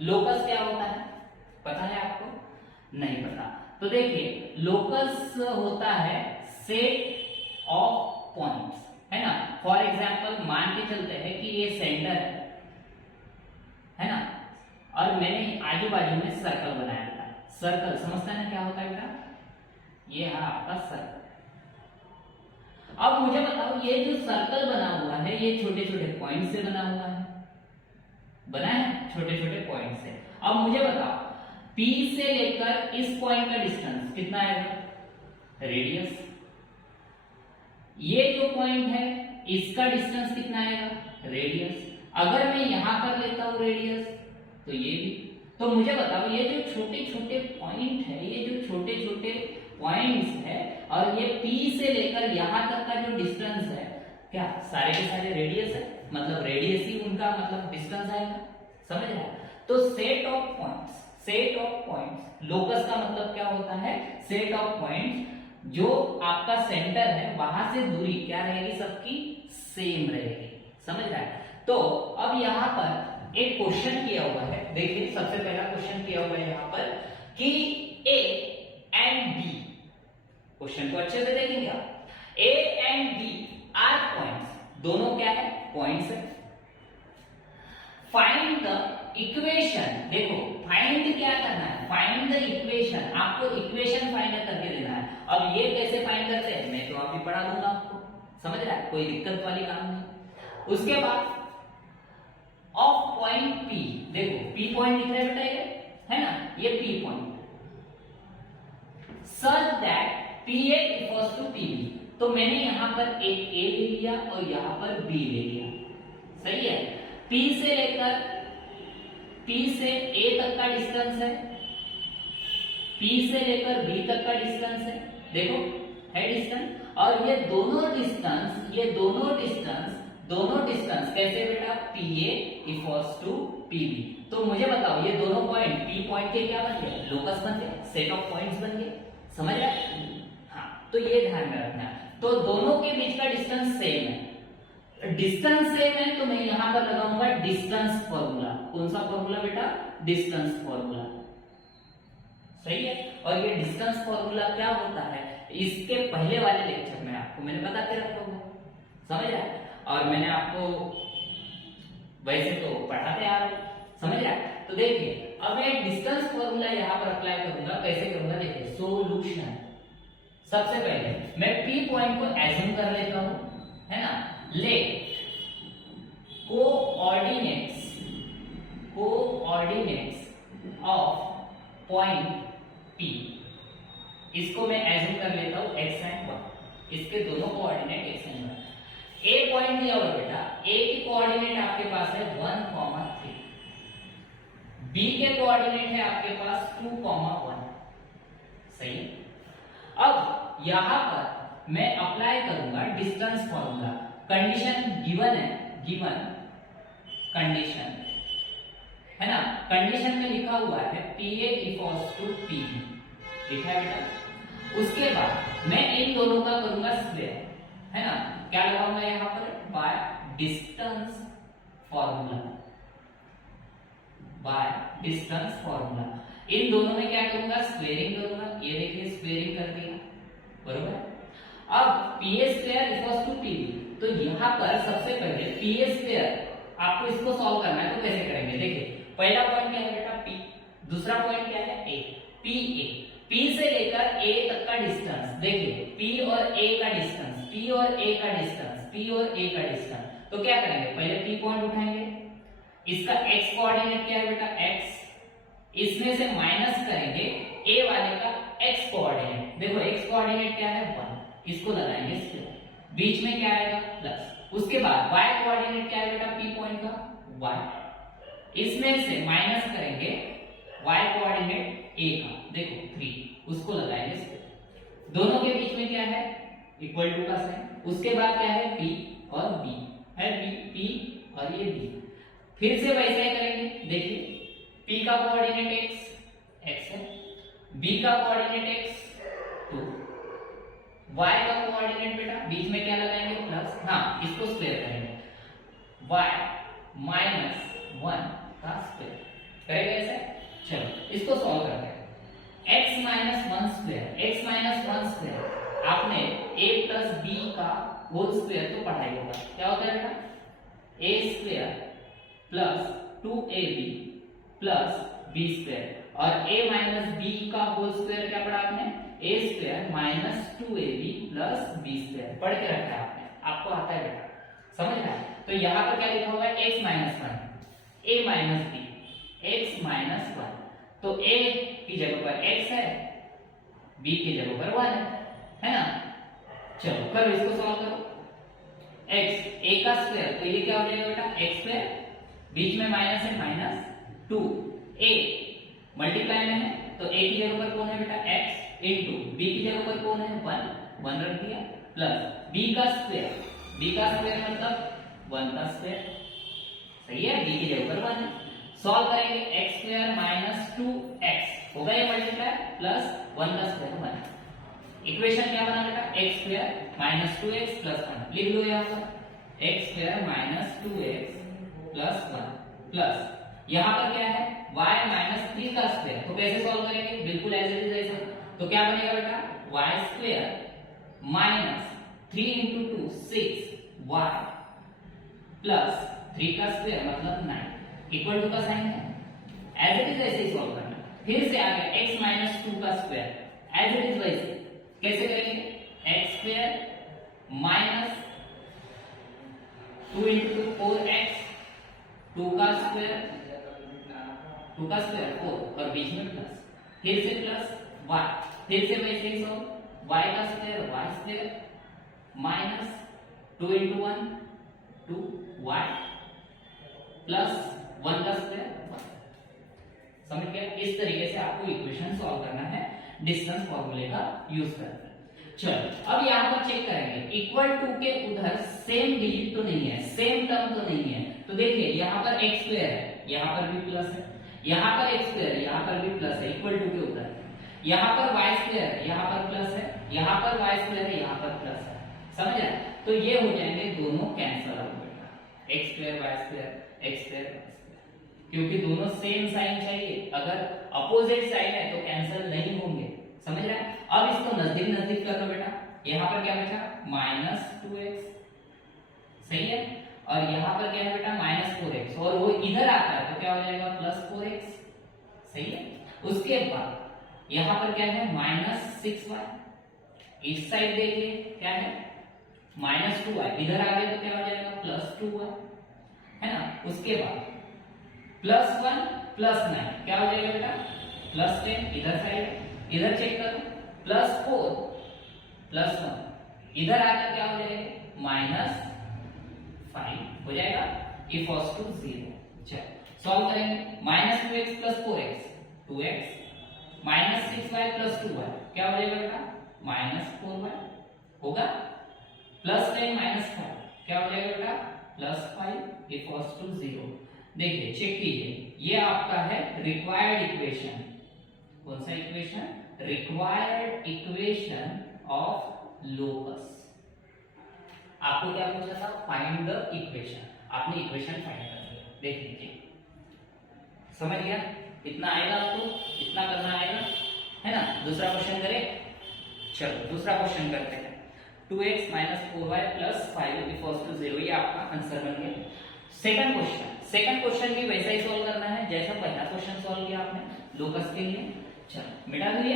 Locus क्या होता है, पता है आपको? नहीं पता। तो देखिए लोकस होता है सेट ऑफ पॉइंट्स, है ना। फॉर एग्जाम्पल मान के चलते हैं कि ये सेंटर है ना, और मैंने आजू बाजू में सर्कल बनाया था। सर्कल समझते हैं ना क्या होता है बेटा? ये है आपका सर्कल। अब मुझे बताओ ये जो सर्कल बना हुआ है ये छोटे छोटे पॉइंट से बना हुआ है, बना है छोटे छोटे पॉइंट से। अब मुझे बताओ P से लेकर इस पॉइंट का डिस्टेंस कितना आएगा? रेडियस। ये जो पॉइंट है इसका डिस्टेंस कितना आएगा? रेडियस। अगर मैं यहां पर लेता हूं रेडियस तो ये भी। तो मुझे बताओ ये जो छोटे छोटे पॉइंट है, ये जो छोटे छोटे पॉइंट्स है और ये P से लेकर यहां तक का जो डिस्टेंस है, क्या सारे के सारे रेडियस है? मतलब रेडियस ही उनका मतलब डिस्टेंस आएगा, समझ रहे हैं? तो set of points, set of points, locus का मतलब क्या होता है? सेट ऑफ पॉइंट्स जो आपका सेंटर है वहां से दूरी क्या रहेगी? सबकी सेम रहेगी, समझ रहा है? तो अब यहां पर एक क्वेश्चन किया हुआ है, देखिए सबसे पहला क्वेश्चन किया हुआ है यहां पर कि A एंड B, क्वेश्चन को अच्छे से देखेंगे आप। A and B are points, दोनों क्या है? पॉइंट्स है। फाइंड द इक्वेशन, देखो फाइंड क्या करना है? फाइंड द इक्वेशन, आपको इक्वेशन फाइंड करके देना है। अब ये कैसे फाइंड करते हैं मैं तो अभी पढ़ा दूंगा आपको, समझ रहा है? कोई दिक्कत वाली काम नहीं। उसके बाद ऑफ पॉइंट P, देखो P पॉइंट दिख रहा है बेटा, ये है ना, ये P point, such that PA equals to PB। तो मैंने यहां पर एक A ले लिया और यहां पर B ले लिया, सही है। P से लेकर P से A तक का डिस्टेंस है, P से लेकर B तक का डिस्टेंस है, देखो है डिस्टेंस। और ये दोनों डिस्टेंस, ये दोनों डिस्टेंस कैसे बेटा? PA equals to PB। तो मुझे बताओ ये दोनों पॉइंट P पॉइंट के क्या बन गए? लोकस बन गए, सेट ऑफ पॉइंट्स बन गए, समझ रहे हैं? हाँ, तो ये ध्यान में रखना है। तो दोनों के बीच का डिस्टेंस सेम है, डिस्टेंस सेम है तो मैं यहां पर लगाऊंगा डिस्टेंस फॉर्मूला। कौन सा फॉर्मूला बेटा? डिस्टेंस फॉर्मूला, सही है। और ये डिस्टेंस फॉर्मूला क्या होता है इसके पहले वाले लेक्चर में आपको मैंने बता के रखा हुआ, समझ रहा है? और मैंने आपको वैसे तो पढ़ाते आ रहे, समझ रहा है? तो देखिए अब मैं डिस्टेंस फॉर्मूला यहां पर अप्लाई करूंगा, कैसे करूंगा देखिए। सोल्यूशन, सबसे पहले मैं P पॉइंट को एज्यूम कर लेता हूं, है ना। Let coordinates of point P, इसको मैं एज्यूम कर लेता हूं x एंड y, इसके दोनों coordinate x and y। A point दिया हुआ बेटा, A की कोऑर्डिनेट आपके पास है 1,3, B के कोऑर्डिनेट है आपके पास 2,1, सही है। अब यहां पर मैं अप्लाई करूंगा डिस्टेंस फॉर्मूला। कंडीशन गिवन है, गिवन कंडीशन है ना, कंडीशन में लिखा हुआ है PA इक्वल्स टू PB, लिखा है बेटा। उसके बाद मैं इन दोनों का करूंगा स्क्वायर, है ना। क्या लगाऊंगा यहां पर? By distance formula, by distance formula. इन दोनों में क्या करूंगा? स्क्वेयरिंग करूंगा। ये देखिए स्क्वेयरिंग कर दिया, बरोबर। अब PA square equals to PB, तो यहां पर सबसे पहले PA स्क्वायर आपको इसको सॉल्व करना है, तो कैसे करेंगे? देखिए पहला पॉइंट क्या है बेटा? P, दूसरा पॉइंट क्या है? A, PA। P से लेकर A तक का डिस्टेंस, देखिए P और A का डिस्टेंस, P और A का डिस्टेंस, P और A का डिस्टेंस। तो क्या करेंगे? पहले P पॉइंट उठाएंगे, इसका x कोऑर्डिनेट क्या है बेटा? x, इसमें से माइनस करेंगे A वाले का x कोऑर्डिनेट, देखो x कोऑर्डिनेट क्या है? 1, इसको लगाएंगे स्क्वायर, बीच में क्या आएगा? प्लस। उसके बाद y कोऑर्डिनेट क्या है बेटा? P पॉइंट का y, इसमें से माइनस करेंगे y कोऑर्डिनेट A का, देखो 3, उसको लगाएंगे स्क्वायर। दोनों के बीच में क्या है? इक्वल टू का साइन। उसके बाद क्या है? P और B है, P और ये B। फिर से वैसे ही करेंगे, देखिए P का कोऑर्डिनेट x है, B का कोऑर्डिनेट x 2, y का कोऑर्डिनेट बेटा बीच में क्या लगाएंगे? प्लस, हाँ इसको स्क्वायर करेंगे, y -1 का स्क्वायर करेंगे ऐसे। चलो इसको सॉल्व करते हैं। x माइनस वन स्क्वायर आपने a प्लस बी का होल स्क्वायर तो पढ़ा ही होगा, क्या होता है बेटा, a square plus 2ab plus b square, और a माइनस b का होल स्क्वायर क्या पढ़ा आपने, a square minus 2ab plus b square पढ़ के रखा है आपने, आपको आता है बेटा, समझ रहा है। तो यहाँ पर क्या लिखा हुआ है, x minus one a minus b, x minus one, तो a की जगह पर x है, b की जगह पर 1 है ना। चलो करो इसको सॉल्व करो। x a का स्क्वायर, तो ये क्या हो जाएगा बेटा, x स्क्वायर, बीच में माइनस है, माइनस 2 a मल्टीप्लाई में है, तो a की जगह पर कौन है बेटा, x इनटू b की जगह पर कौन है, 1 रख दिया, प्लस b का स्क्वायर मतलब 1 का स्क्वायर, सही है, b की जगह पर 1 है। सॉल्व करेंगे, x स्क्वायर माइनस 2x होगा ये मल्टीप्लाई, प्लस 1 का स्क्वायर 1। इक्वेशन क्या बना बेटा, x square minus 2x plus 1, लिख लो यहाँ पर, x square minus 2x plus 1 plus यहाँ पर क्या है, y माइनस 3 का स्क्वायर, तो कैसे सॉल्व करेंगे, बिल्कुल एज इट इज ऐसा, तो क्या बनेगा बेटा, y square minus 3 into 2 6y plus 3 का स्क्वायर मतलब 9 इक्वल टू का साइन है, एज इट इज ऐसे ही सॉल्व करना। फिर से आ गया x माइनस 2 का स्क्वायर, एज इट इज वैसे कैसे करेंगे, x square minus 2 into 4x, 2 का स्क्वायर 4 और बीच में प्लस, फिर से प्लस y, फिर से वैसे ही सॉल्व, y का square y square minus 2 into 1 2y plus 1 का स्क्वायर 1। समझ गया, इस तरीके से आपको इक्वेशन सॉल्व करना है डिस्टेंस फॉर्मूले का यूज करके। चलो अब यहाँ पर चेक करेंगे, इक्वल टू के उधर सेम डिजिट तो नहीं है, सेम टर्म तो नहीं है, तो देखिए यहाँ पर x स्क्वायर है, यहाँ पर भी प्लस है, यहाँ पर x स्क्वायर है, यहाँ पर भी प्लस है, इक्वल टू के उधर, यहाँ पर y स्क्वायर है, यहाँ पर प्लस है, यहाँ पर y स्क्वायर है, यहाँ पर प्लस है, समझ आया। तो ये हो जाएंगे दोनों कैंसिल आउट बेटा, x square y square x square y square, क्योंकि दोनों सेम साइन चाहिए, अगर अपोजिट साइन है तो कैंसिल नहीं होंगे, समझ रहे हैं। अब इसको नजदीक नजदीक कर लो बेटा, यहाँ पर क्या बचा माइनस 2x, सही है, और यहाँ पर क्या है बेटा माइनस 4x, और वो इधर आता है तो क्या हो जाएगा प्लस 4x, सही है। उसके बाद यहाँ पर क्या है माइनस 6y, इस साइड देखिए क्या है माइनस 2y, इधर आ गए तो क्या हो जाएगा प्लस 2y, है ना। उसके बाद प्लस 1 प्लस 9 क्या हो जाएगा बेटा प्लस 10, इधर साइड इधर चेक करो, प्लस 4 प्लस 1, इधर आकर क्या हो जाएगा माइनस 5 हो जाएगा, इक्वल्स टू 0। चलो सॉल्व करेंगे, minus 2x plus 4x 2x minus 6y plus 2y क्या हो जाएगा बेटा माइनस 4y होगा, प्लस 10 माइनस 5 क्या हो जाएगा बेटा प्लस 5 इक्वल्स टू 0। देखिए चेक कीजिए, ये आपका है रिक्वायर्ड इक्वेशन, कौन सा equation, required equation of locus. आपको क्या पूछा था, फाइंड द इक्वेशन, आपने इक्वेशन फाइंड कर लिया, देख लीजिए, समझ गया, इतना आएगा आपको, इतना करना आएगा, है ना। दूसरा क्वेश्चन करें, चलो दूसरा क्वेश्चन करते हैं, 2x minus 4y plus 5 equals to 0, ये आपका आंसर बन गया। सेकंड क्वेश्चन भी वैसा ही सॉल्व करना है जैसा पहला क्वेश्चन सॉल्व किया आपने लोकस के लिए। चलो मिटा दिए,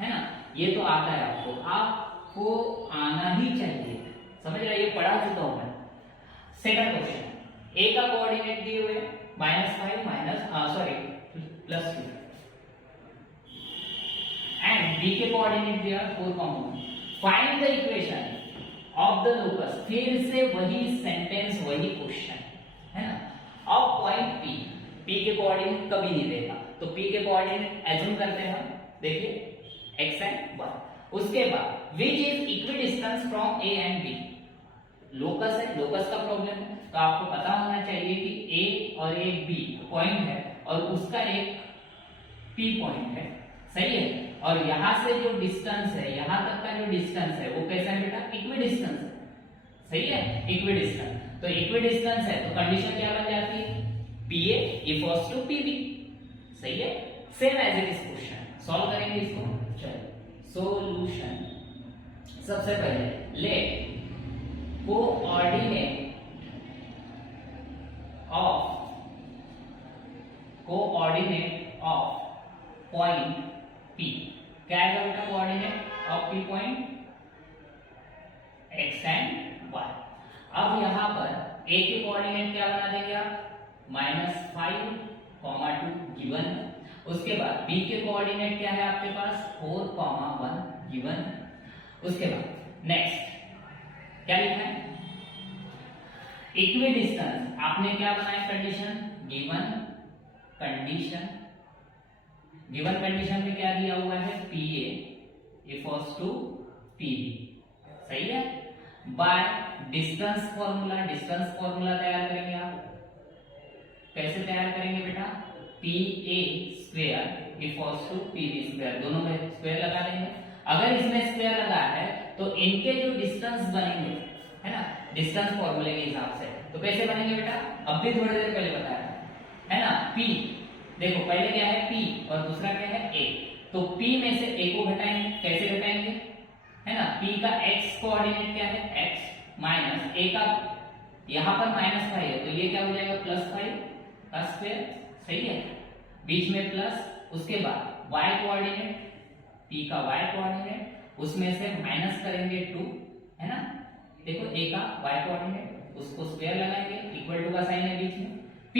है ना, ये तो आता है आपको आना ही चाहिए, समझ रहे, ये पढ़ा चुका हूं मैं। सेकंड क्वेश्चन, a का कोऑर्डिनेट दिए हुए -5 प्लस 2 एंड b के कोऑर्डिनेट दिया 4, find the equation of the locus. फिर से वही सेंटेंस वही क्वेश्चन, है ना। अब पॉइंट p के कोऑर्डिनेट कभी नहीं देगा, तो p के कोऑर्डिनेट एज्यूम करते हैं हम, देखिए x एंड y। उसके बाद which is equidistance from a and b, locus है, लोकस का प्रॉब्लम है, तो आपको पता होना चाहिए कि a और एक b पॉइंट है और उसका एक p पॉइंट है, सही है। और यहां से जो डिस्टेंस है, यहां तक का जो डिस्टेंस है वो कैसा है बेटा इक्विडिस्टेंस है, सही है, इक्विडिस्टेंस। तो इक्विडिस्टेंस है तो कंडीशन क्या बन जाती है, pa इक्वल्स टू pb, सही है, same as it is question solve करेंगे इसको। चलो सॉल्यूशन, सबसे पहले let coordinate of point P, क्या आएगा बेटा coordinate of P point, x and y। अब यहां पर A के कोऑर्डिनेट क्या बना देंगे आप, -5, 2 गिवन। उसके बाद B के कोऑर्डिनेट क्या है आपके पास, 4, 1 गिवन। उसके बाद नेक्स्ट क्या लिखा है, इक्विडिस्टेंस, आपने क्या बनाया condition, given condition. Given condition में क्या दिया हुआ है, PA इक्वल्स टू PB, सही है। By distance formula, distance formula तैयार करेंगे आप, कैसे तैयार करेंगे बेटा, PA square equals to PB square, दोनों में स्क्वायर लगा देंगे। अगर इसमें स्क्वायर लगा है तो इनके जो डिस्टेंस बनेंगे है ना, डिस्टेंस फॉर्मूले के हिसाब से, तो कैसे बनेंगे बेटा, अब भी थोड़ी देर पहले बताया है ना। P देखो पहले क्या है P और दूसरा क्या है A, तो P में से A को घटाएंगे, कैसे घटाएंगे है ना, P का x कोऑर्डिनेट क्या है x माइनस A का यहां पर -5 है तो ये क्या हो जाएगा +5 का स्क्वायर, सही है, बीच में प्लस। उसके बाद y कोऑर्डिनेट, P का y कोऑर्डिनेट, उसमें से माइनस करेंगे 2 है ना, देखो A का y कोऑर्डिनेट, उसको स्क्वायर लगाएंगे, इक्वल टू का साइन है बीच में, P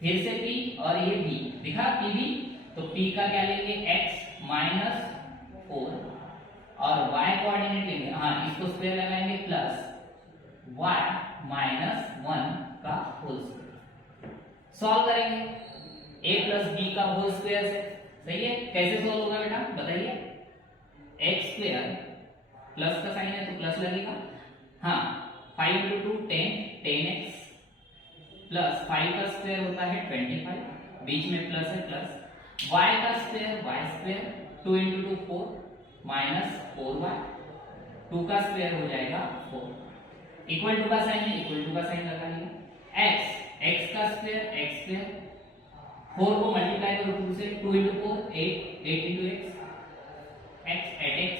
फिर से P और ये B दिखा PB, तो P का क्या लेंगे x -4 और y कोऑर्डिनेट लेंगे, हाँ इसको स्क्वायर लगाएंगे प्लस y -1 का होल स्क्वायर। सॉल्व करेंगे a प्लस b का होल स्क्वायर से, सही है। कैसे सॉल्व होगा बेटा बताइए, x स्क्वायर प्लस का साइन है तो प्लस लगेगा, हाँ 5 × 2 10, 10x प्लस 5 का स्क्वायर होता है 25, बीच में प्लस है प्लस, y का square y square 2 × 2 4 minus 4y, 2 का स्क्वायर हो जाएगा 4, इक्वल टू का साइन है, इक्वल टू का साइन लगा लिया, x का स्क्वायर x स्क्वायर, 4 को मल्टीप्लाई करो 2 से, 2 × 4 8, 8 × x, x 8x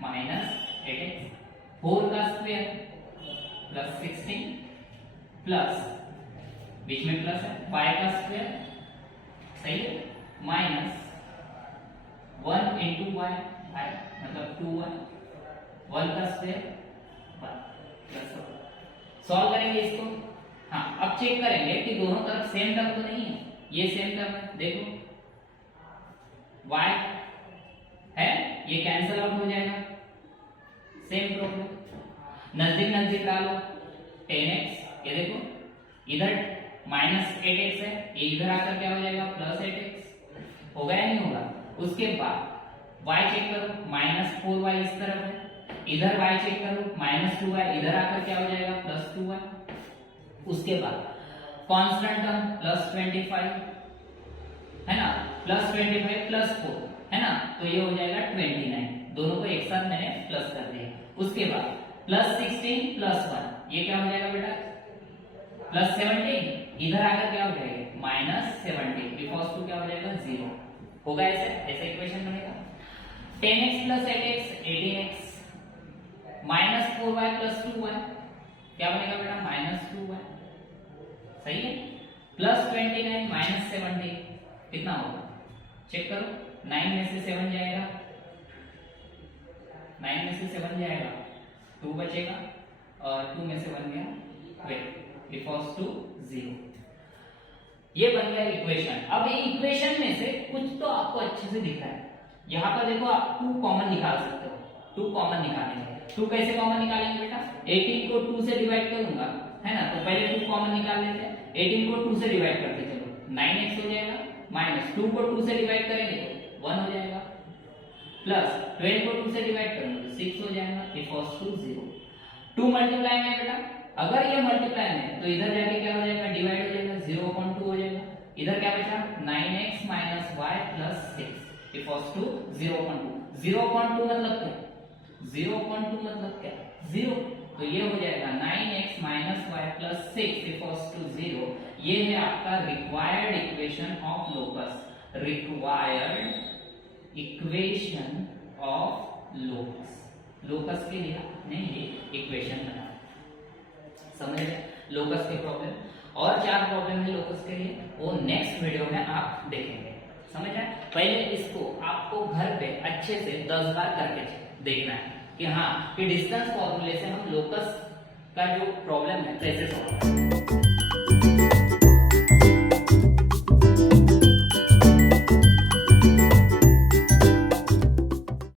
minus 8x, 4 का स्क्वायर प्लस 16 प्लस बीच में प्लस है 5 का स्क्वायर, सही है, माइनस 1 × y मतलब 2y, 1 का स्क्वायर 1 प्लस। सॉल्व करेंगे इसको, हाँ अब चेक करेंगे कि दोनों तरफ सेम टर्म तो नहीं है, ये सेम टर्म है, देखो y है ये कैंसिल आउट हो जाएगा, सेम प्रॉब्लम, नजदीक नजदीक डालो 10x, ये देखो इधर -8x है, ये इधर आकर क्या हो जाएगा +8x, होगा या नहीं होगा। उसके बाद y चेक करो, -4y इस तरफ है, इधर y चेक करो -2y, इधर आकर क्या हो जाएगा +2y। उसके बाद कांस्टेंट टर्म +25 है ना, +25 +4 है ना, तो ये हो जाएगा 29, दोनों को एक साथ मैंने प्लस कर दिया। उसके बाद +16 +1, ये क्या हो जाएगा बेटा +17, इधर आकर क्या हो जाएगा -17, बिकॉज टू क्या हो जाएगा 0, होगा ऐसे इक्वेशन बनेगा। 10x + 8x 18x, -4y + 2y क्या बनेगा बेटा -2y, सही है, +29 -70 कितना होगा चेक करो, 9 में से 7 जाएगा, 9 में से 7 जाएगा 2 बचेगा और 2 में से 1 गया वेट इक्वल्स टू 0, ये बन गया इक्वेशन। अब ये इक्वेशन में से कुछ तो आपको अच्छे से दिख रहा है, यहाँ पर देखो आप 2 कॉमन निकाल सकते हो, 2 कॉमन निकालेंगे, 2 कैसे कॉमन निकालेंगे बेटा, 18 को 2 से डिवाइड करूंगा है ना, तो पहले 2 कॉमन निकाल लेते हैं, 18 को 2 से डिवाइड करते चलो 9x हो जाएगा, माइनस 2 को 2 से डिवाइड करेंगे तो 1 हो जाएगा, प्लस 12 को 2 से डिवाइड करेंगे तो 6 हो जाएगा इक्वल्स टू 0। 2 मल्टीप्लाई में बेटा, अगर ये मल्टीप्लाई में तो इधर जाके क्या हो जाएगा डिवाइड हो जाएगा, 0/2 हो जाएगा, इधर क्या बचा 9x - y + 6 इक्वल्स टू 0/2। 0/2 मतलब क्या, 0/2 मतलब क्या 0, तो ये हो जाएगा 9x - y + 6 इक्वल्स टू 0। ये है आपका required equation of locus. Required equation of locus. Locus के लिए आपने ये इक्वेशन बना, समझ गए लोकस के प्रॉब्लम। और 4 प्रॉब्लम है लोकस के लिए, वो नेक्स्ट वीडियो में आप देखेंगे, समझ आए। पहले इसको आपको घर पे अच्छे से 10 बार करके देखना है कि हाँ कि डिस्टेंस फॉर्मूले से हम लोकस का जो प्रॉब्लम है कैसे सॉल्व करें।